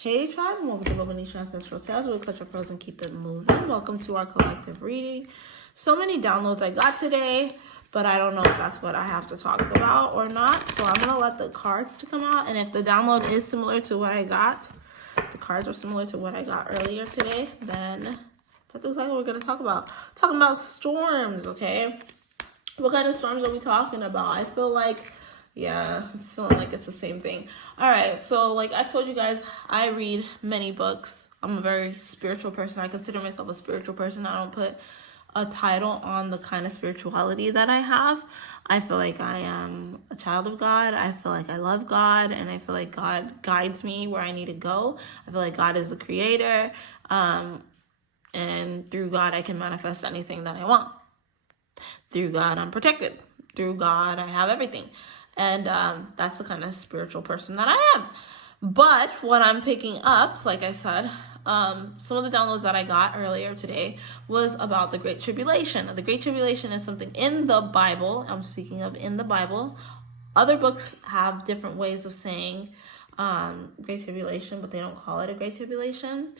Hey tribe, and welcome to Bobo-Nesha Ancestral Tales. We'll clutch our pearls and keep it moving. Welcome to our collective reading. So many downloads I got today, but I don't know if that's what I have to talk about or not. So I'm going to let the cards to come out. And if the download is similar to what I got, the cards are similar to what I got earlier today, then that's exactly what we're going to talk about. Talking about storms, okay? What kind of storms are we talking about? I feel like, yeah, it's feeling like it's the same thing. All right, so like I've told you guys, I read many books. I'm a very spiritual person. I consider myself a spiritual person. I don't put a title on the kind of spirituality that I have. I feel like I am a child of God. I feel like I love God, and I feel like God guides me where I need to go. I feel like God is the creator, and through God, I can manifest anything that I want. Through God, I'm protected. Through God, I have everything. And that's the kind of spiritual person that I am. But what I'm picking up, like I said, some of the downloads that I got earlier today was about the Great Tribulation. The Great Tribulation is something in the Bible. I'm speaking of in the Bible. Other books have different ways of saying Great Tribulation, but they don't call it a Great Tribulation.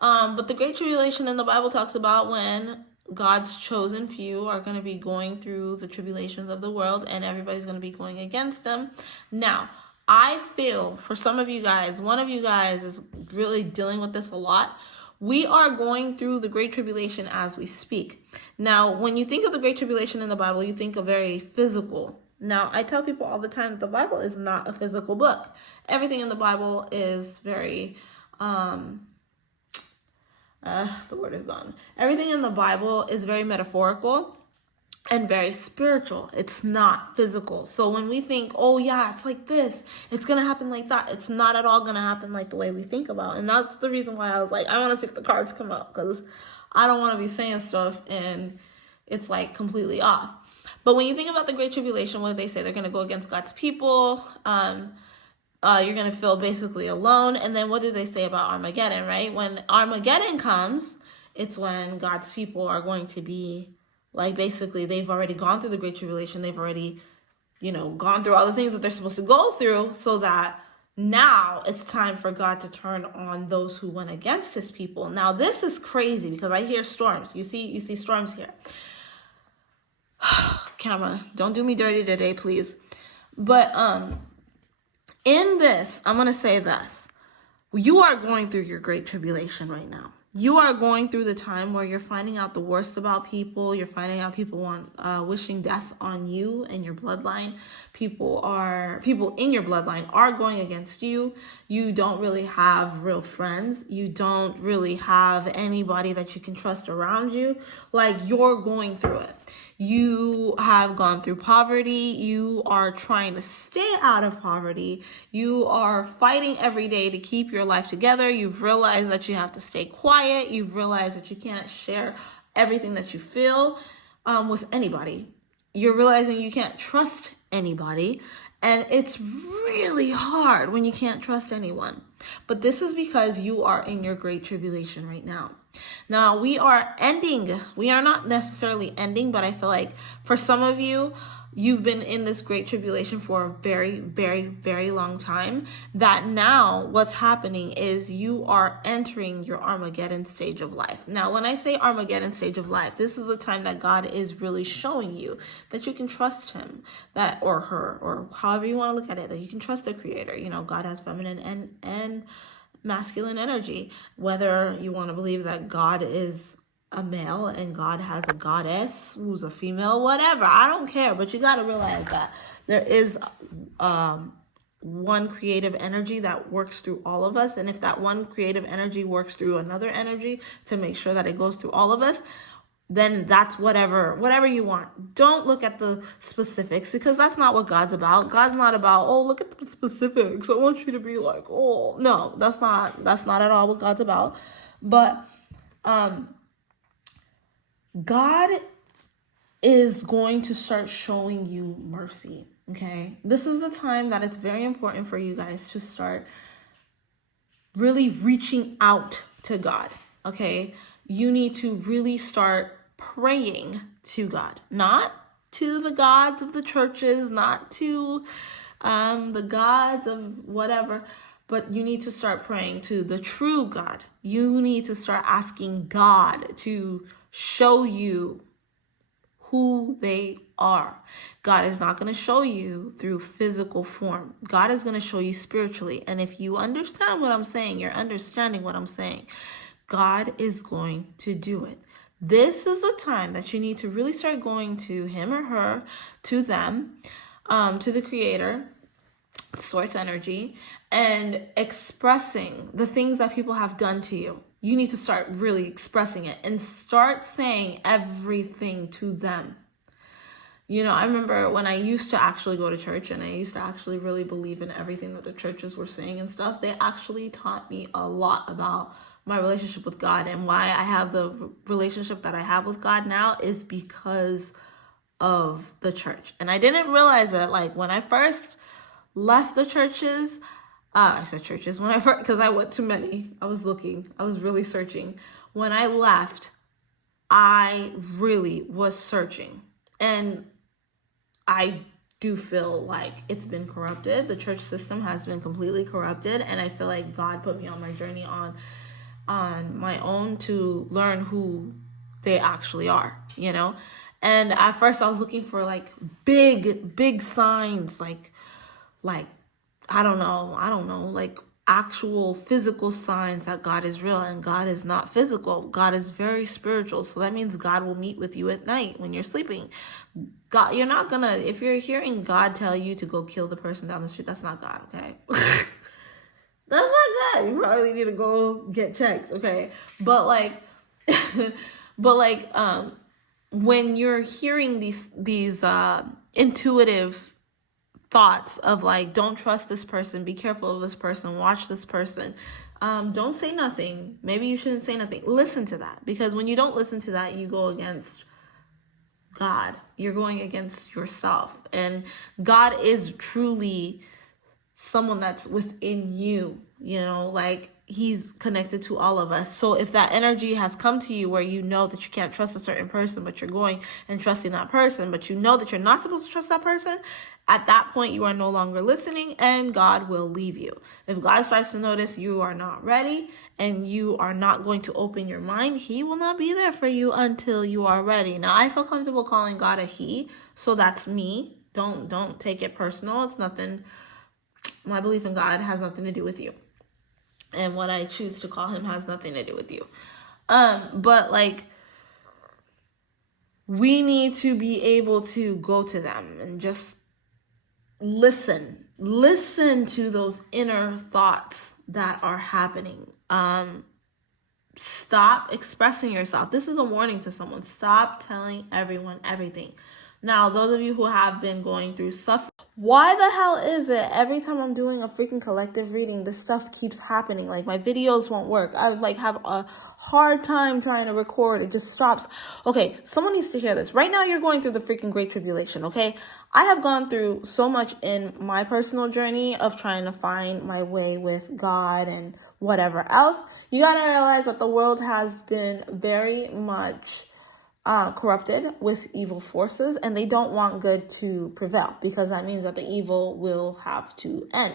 But the Great Tribulation in the Bible talks about when God's chosen few are going to be going through the tribulations of the world, and everybody's going to be going against them. Now, I feel for some of you guys, one of you guys is really dealing with this a lot. We are going through the Great Tribulation as we speak. Now, when you think of the Great Tribulation in the Bible, you think of very physical. Now, I tell people all the time that the Bible is not a physical book. Everything in the Bible is very, the word is gone. Everything in the Bible is very metaphorical and very spiritual. It's not physical. So when we think, oh yeah, it's like this, it's going to happen like that, it's not at all going to happen like the way we think about. And that's the reason why I was like, I want to see if the cards come up, because I don't want to be saying stuff and it's like completely off. But when you think about the Great Tribulation, what do they say? They're going to go against God's people. You're going to feel basically alone. And then what do they say about Armageddon, right? When Armageddon comes, it's when God's people are going to be like, basically, they've already gone through the Great Tribulation. They've already, gone through all the things that they're supposed to go through, so that now it's time for God to turn on those who went against his people. Now, this is crazy because I hear storms. You see storms here. Camera, don't do me dirty today, please. But, in this, I'm going to say this. You are going through your Great Tribulation right now. You are going through the time where you're finding out the worst about people. You're finding out people want wishing death on you and your bloodline. People in your bloodline are going against you. You don't really have real friends. You don't really have anybody that you can trust around you. Like, you're going through it. You have gone through poverty. You are trying to stay out of poverty. You are fighting every day to keep your life together. You've realized that you have to stay quiet. You've realized that you can't share everything that you feel with anybody. You're realizing you can't trust anybody. And it's really hard when you can't trust anyone. But this is because you are in your Great Tribulation right now. Now, we are not necessarily ending, but I feel like for some of you, you've been in this Great Tribulation for a very, very, very long time, that now what's happening is you are entering your Armageddon stage of life. Now, when I say Armageddon stage of life, this is the time that God is really showing you that you can trust him, that, or her, or however you want to look at it, that you can trust the creator. God has feminine and masculine energy. Whether you want to believe that God is a male and God has a goddess who's a female, whatever, I don't care. But you got to realize that there is one creative energy that works through all of us. And if that one creative energy works through another energy to make sure that it goes through all of us, then that's whatever you want. Don't look at the specifics, because that's not what God's about. God's not about, oh, look at the specifics, I want you to be like, oh, no, that's not at all what God's about. But God is going to start showing you mercy, okay? This is the time that it's very important for you guys to start really reaching out to God, okay? You need to really start praying to God, not to the gods of the churches, not to the gods of whatever. but you need to start praying to the true God. You need to start asking God to show you who they are. God is not going to show you through physical form. God is going to show you spiritually. And if you understand what I'm saying, you're understanding what I'm saying. God is going to do it. This is the time that you need to really start going to him or her, to them, to the creator, source energy, and expressing the things that people have done to you. You need to start really expressing it and start saying everything to them. You know, I remember when I used to actually go to church and I used to actually really believe in everything that the churches were saying and stuff. They actually taught me a lot about my relationship with God, and why I have the relationship that I have with God now is because of the church. And I didn't realize that, like, when I first left the churches, I said churches, when I first, because I went to many, I was really searching. When I left, I really was searching, and I do feel like it's been corrupted. The church system has been completely corrupted, and I feel like God put me on my journey on my own to learn who they actually are, you know? And at first I was looking for like big signs, like I don't know, like actual physical signs that God is real, and God is not physical. God is very spiritual. So that means God will meet with you at night when you're sleeping. God, you're not gonna, if you're hearing God tell you to go kill the person down the street, that's not God, okay? That's not God. You probably need to go get checked, okay? But like, when you're hearing these intuitive thoughts of like, don't trust this person, be careful of this person, watch this person, don't say nothing. Maybe you shouldn't say nothing. Listen to that, because when you don't listen to that, you go against God. You're going against yourself, and God is truly someone that's within you, you know, like he's connected to all of us. So if that energy has come to you where you know that you can't trust a certain person, but you're going and trusting that person, but you know that you're not supposed to trust that person, at that point you are no longer listening, and God will leave you. If God starts to notice you are not ready and you are not going to open your mind, he will not be there for you until you are ready. Now, I feel comfortable calling God a he, so that's me. Don't take it personal. It's nothing. My belief in God has nothing to do with you. And what I choose to call him has nothing to do with you. But like, we need to be able to go to them and just listen to those inner thoughts that are happening. Stop expressing yourself. This is a warning to someone. Stop telling everyone everything. Now, those of you who have been going through suffering, why the hell is it every time I'm doing a freaking collective reading, this stuff keeps happening? Like, my videos won't work. I like have a hard time trying to record. It just stops. Okay, someone needs to hear this. Right now, you're going through the freaking Great Tribulation, okay? I have gone through so much in my personal journey of trying to find my way with God and whatever else. You gotta realize that the world has been very much corrupted with evil forces, and they don't want good to prevail, because that means that the evil will have to end.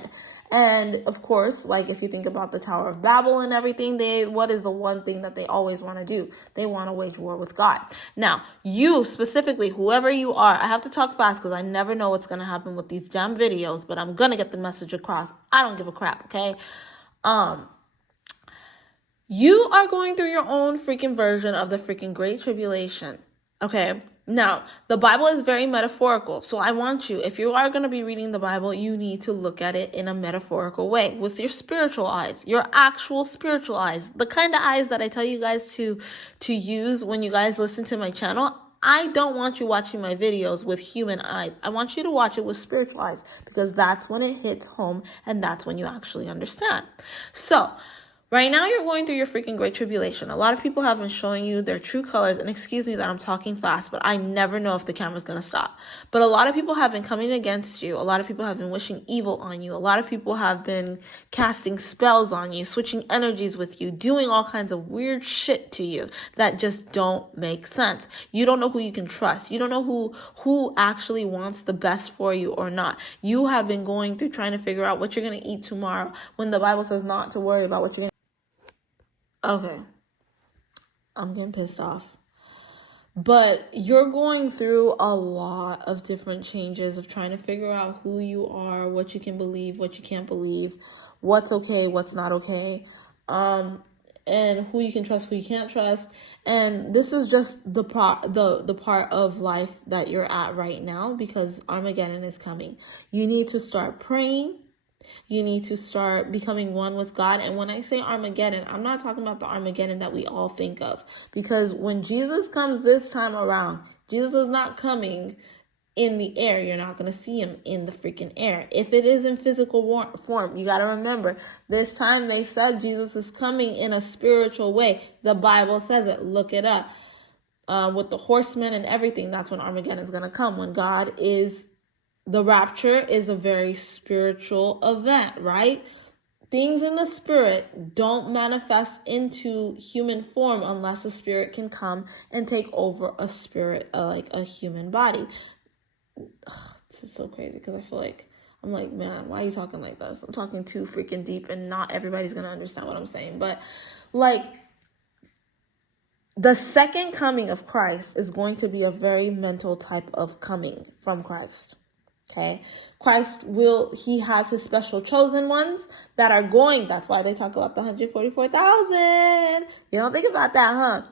And of course, like if you think about the Tower of Babel and everything, what is the one thing that they always want to do? They want to wage war with God. Now, you specifically, whoever you are, I have to talk fast because I never know what's going to happen with these damn videos, but I'm going to get the message across. I don't give a crap, okay? You are going through your own freaking version of the freaking Great Tribulation, okay? Now, the Bible is very metaphorical, so I want you, if you are going to be reading the Bible, you need to look at it in a metaphorical way, with your spiritual eyes, your actual spiritual eyes, the kind of eyes that I tell you guys to use when you guys listen to my channel. I don't want you watching my videos with human eyes. I want you to watch it with spiritual eyes, because that's when it hits home, and that's when you actually understand. So, Right now, you're going through your freaking great tribulation. A lot of people have been showing you their true colors. And excuse me that I'm talking fast, but I never know if the camera's going to stop. But a lot of people have been coming against you. A lot of people have been wishing evil on you. A lot of people have been casting spells on you, switching energies with you, doing all kinds of weird shit to you that just don't make sense. You don't know who you can trust. You don't know who actually wants the best for you or not. You have been going through trying to figure out what you're going to eat tomorrow when the Bible says not to worry about what you're going to. Okay, I'm getting pissed off. But you're going through a lot of different changes of trying to figure out who you are, what you can believe, what you can't believe, what's okay, what's not okay, and who you can trust, who you can't trust. And this is just the part of life that you're at right now, because Armageddon is coming. You need to start praying. You need to start becoming one with God. And when I say Armageddon, I'm not talking about the Armageddon that we all think of. Because when Jesus comes this time around, Jesus is not coming in the air. You're not going to see him in the freaking air. If it is in physical form, you got to remember, this time they said Jesus is coming in a spiritual way. The Bible says it. Look it up. With the horsemen and everything, that's when Armageddon is going to come. When God is... The rapture is a very spiritual event, right? Things in the spirit don't manifest into human form unless a spirit can come and take over a spirit, like a human body. This is so crazy because I feel like, I'm like, man, why are you talking like this? I'm talking too freaking deep and not everybody's going to understand what I'm saying. But like, the second coming of Christ is going to be a very mental type of coming from Christ. Okay, he has his special chosen ones that are going, that's why they talk about the 144,000. You don't think about that, huh?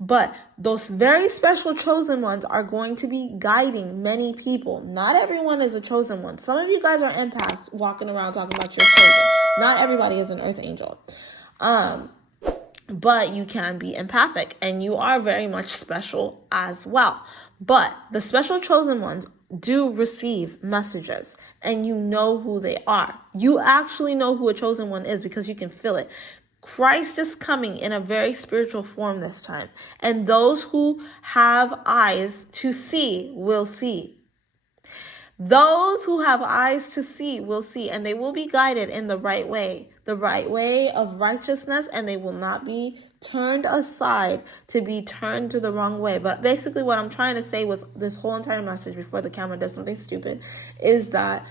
But those very special chosen ones are going to be guiding many people. Not everyone is a chosen one. Some of you guys are empaths walking around talking about your chosen. Not everybody is an earth angel. But you can be empathic and you are very much special as well. But the special chosen ones do receive messages and you know who they are. You actually know who a chosen one is because you can feel it. Christ is coming in a very spiritual form this time. And those who have eyes to see will see. Those who have eyes to see will see, and they will be guided in the right way of righteousness, and they will not be turned aside to be turned to the wrong way. But basically what I'm trying to say with this whole entire message before the camera does something stupid is that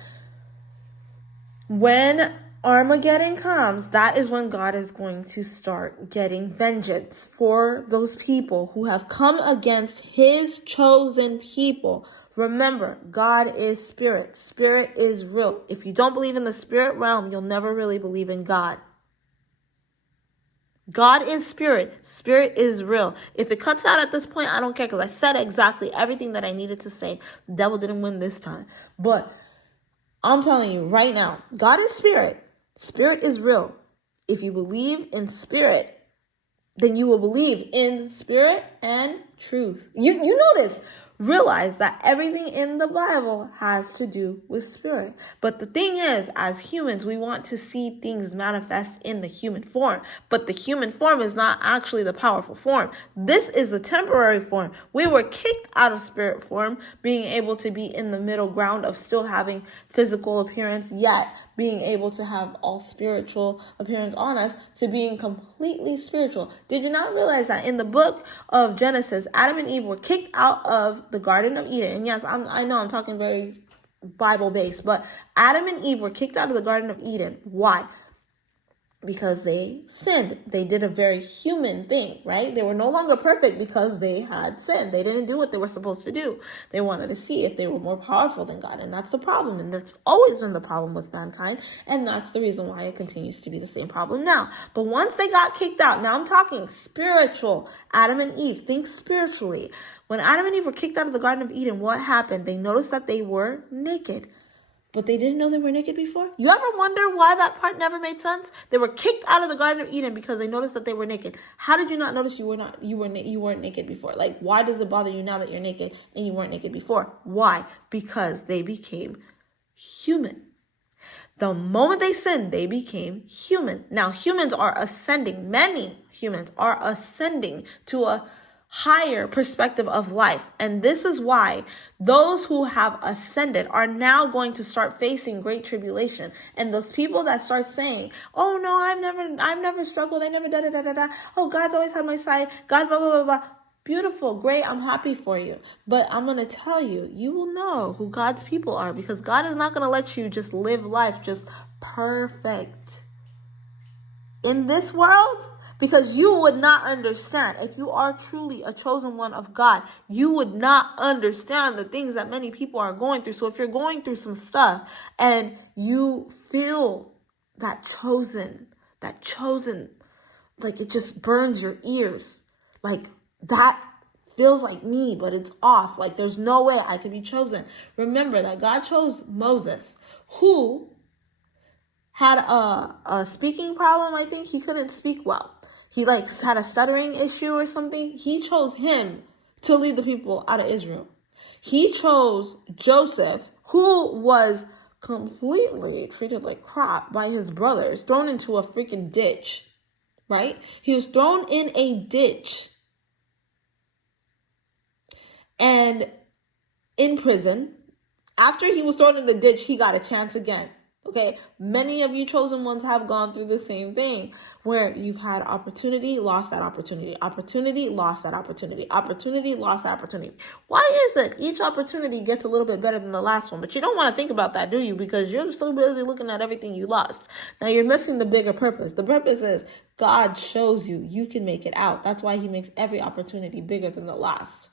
when Armageddon comes, that is when God is going to start getting vengeance for those people who have come against his chosen people. Remember, God is spirit. Spirit is real. If you don't believe in the spirit realm, you'll never really believe in God. God is spirit. Spirit is real. If it cuts out at this point, I don't care because I said exactly everything that I needed to say. The devil didn't win this time. But I'm telling you right now, God is spirit. Spirit is real. If you believe in spirit, then you will believe in spirit and truth. You notice, realize that everything in the Bible has to do with spirit. But the thing is, as humans, we want to see things manifest in the human form. But the human form is not actually the powerful form. This is the temporary form. We were kicked out of spirit form, being able to be in the middle ground of still having physical appearance, yet being able to have all spiritual appearance on us, to being completely spiritual. Did you not realize that in the book of Genesis, Adam and Eve were kicked out of the Garden of Eden? And yes, I know I'm talking very Bible-based, but Adam and Eve were kicked out of the Garden of Eden. Why? Because they sinned. They did a very human thing, right? They were no longer perfect because they had sinned. They didn't do what they were supposed to do. They wanted to see if they were more powerful than God. And that's the problem. And that's always been the problem with mankind. And that's the reason why it continues to be the same problem now. But once they got kicked out, now I'm talking spiritual. Adam and Eve, think spiritually. When Adam and Eve were kicked out of the Garden of Eden, what happened? They noticed that they were naked. But they didn't know they were naked before? You ever wonder why that part never made sense? They were kicked out of the Garden of Eden because they noticed that they were naked. How did you not notice you weren't naked before? Like, why does it bother you now that you're naked and you weren't naked before? Why? Because they became human. The moment they sinned, they became human. Now, humans are ascending. Many humans are ascending to a higher perspective of life. And this is why those who have ascended are now going to start facing great tribulation. And those people that start saying, oh no, I've never struggled. I never da. Oh, God's always had my side. God, blah, blah, blah, blah. Beautiful, great, I'm happy for you. But I'm going to tell you, you will know who God's people are, because God is not going to let you just live life just perfect in this world, because you would not understand. If you are truly a chosen one of God, you would not understand the things that many people are going through. So if you're going through some stuff and you feel that chosen, like it just burns your ears, like that feels like me, but it's off. Like there's no way I could be chosen. Remember that God chose Moses, who had a speaking problem. I think he couldn't speak well. He had a stuttering issue or something. He chose him to lead the people out of Israel. He chose Joseph, who was completely treated like crap by his brothers, thrown into a freaking ditch, right? He was thrown in a ditch and in prison. After he was thrown in the ditch, he got a chance again. Okay, many of you chosen ones have gone through the same thing, where you've had opportunity, lost that opportunity, opportunity, lost that opportunity, opportunity, lost that opportunity. Why is it each opportunity gets a little bit better than the last one? But you don't want to think about that, do you? Because you're so busy looking at everything you lost. Now you're missing the bigger purpose. The purpose is God shows you can make it out. That's why he makes every opportunity bigger than the last.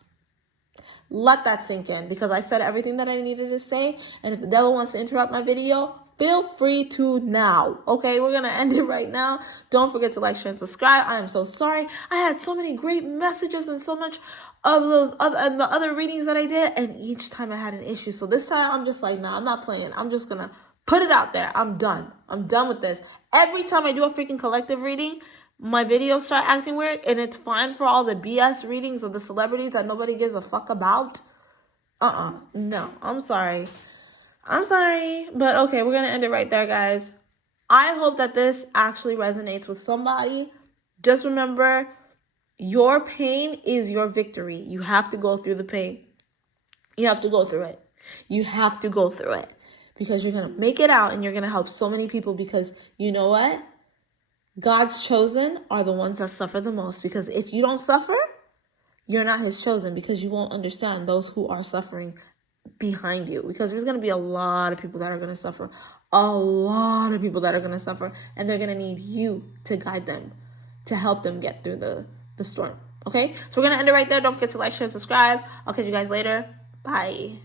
Let that sink in, because I said everything that I needed to say. And if the devil wants to interrupt my video, feel free to now. Okay, we're going to end it right now. Don't forget to like, share, and subscribe. I am so sorry. I had so many great messages and so much of those other readings that I did. And each time I had an issue. So this time I'm just like, nah, I'm not playing. I'm just going to put it out there. I'm done. I'm done with this. Every time I do a freaking collective reading, my videos start acting weird, and it's fine for all the BS readings of the celebrities that nobody gives a fuck about. No, I'm sorry. But okay, we're going to end it right there, guys. I hope that this actually resonates with somebody. Just remember, your pain is your victory. You have to go through the pain. You have to go through it. You have to go through it, because you're going to make it out, and you're going to help so many people, because you know what? God's chosen are the ones that suffer the most, because if you don't suffer, you're not his chosen, because you won't understand those who are suffering behind you, because there's going to be a lot of people that are going to suffer, and they're going to need you to guide them, to help them get through the storm. Okay, so we're going to end it right there. Don't forget to like, share, and subscribe. I'll catch you guys later. Bye.